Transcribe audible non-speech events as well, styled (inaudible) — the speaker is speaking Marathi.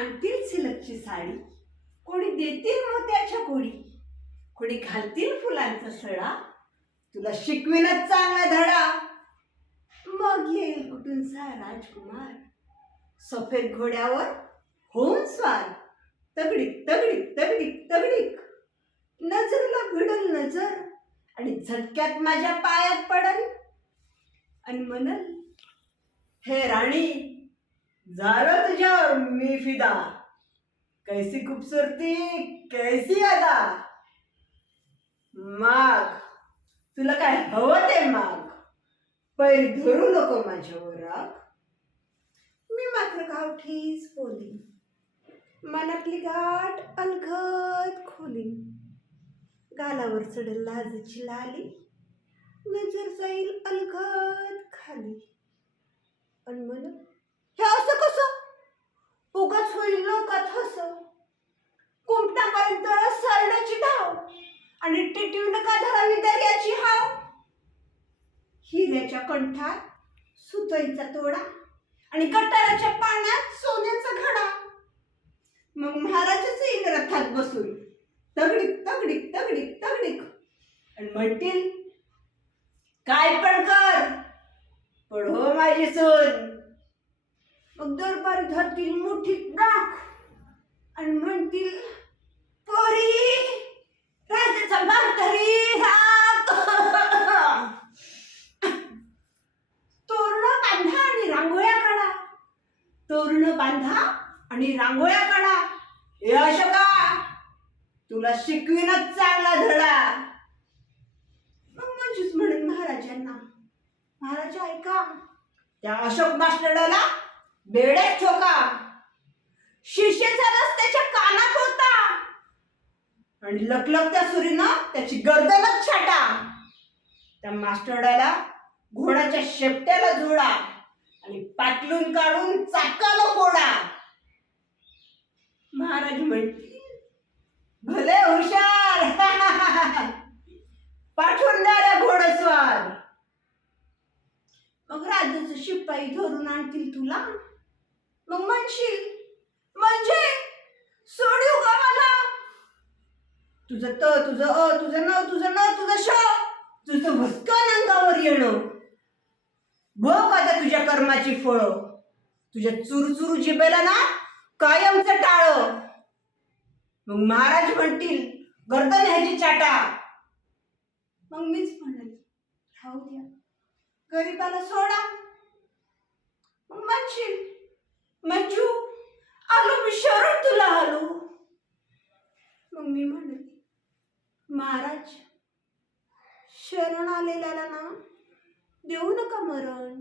आणतील सिलकची साडी. कोणी देतील मोत्याच्या कोडी कोणी घालतील फुलांचा सडा. तुला शिकविनच चांगला धडा. मग येईल कुठूनचा राजकुमार. सफेद घोड्यावर होऊन स्वार. तगडीक तगडीक तगडीक तगडीक. नजरला भिडल नजर आणि झटक्यात माझ्या पायात पडल. आणि म्हणल हे राणी झालं तुझ्यावर मी फिदा. कैसी खूबसूरती कैसी अदा माग. तुला काय हवं ते माग. पैर धरू नको माझ्यावर राग. मी मात्र गावठीच बोली मनातली गाठ अलगद खोली गालावर चढल लाजची लाली. नजर जाईल अलगद खाली. आणि म्हणून हस. कुंपणापर्यंत सरण्याची धाव आणि टिटवीन का धरावी दर्याची हाव? हिऱ्याच्या कंठात सुतईचा तोडा आणि कटाराच्या पाण्यात सोन्याचा घडा. मग महाराजच येईल रथात बसून तगडीक तगडीक तगडीक तगडीक आणि म्हणतील काय पण कर पण हो माझी सून. मग दरबार धरतील मोठी आणि म्हणतील पोरी राजाचा म्हातारी राख तोरण बांधा आणि रांगोळ्या काढा. तोरण बांधा आणि रांगोळ्या काढा. हे अशोका तुला शिकविनच चांगला धडा. मग म्हणजेच म्हणेन महाराजांना महाराज ऐका. त्या अशोक मास्टरला बेड्यात ठोका. शिष्य आणि लकलकत्या सुरीनं त्याची गर्दनच छाटा. त्या मास्टरडाला घोडाच्या शेपट्याला जोडा आणि पाटलून काढून चाकाला फोडा. महाराज म्हणतील भले हुशार. (laughs) पाठवून द्या घोडस्वार. मग राजाचं शिपाई धरून आणतील तुला? मग म्हणशील म्हणजे सोडू का मला तुझं त तुझं अ तुझं न तुझं न तुझं श तुझं भस्कन अंगावर येणं. भोग आता तुझ्या कर्माची फळं. तुझ्या चुरचुरू जिबेला ना कायमचं टाळ. मग महाराज म्हणतील गर्दन ह्याची चाटा. मग मीच म्हणेल राहू द्या. गरीबाला सोडा. मग म्हणशील मंजू आलो मी शरण तुला आलो मग मी म्हणेल महाराज शरण आलेल्याला ना देऊ नका मरण.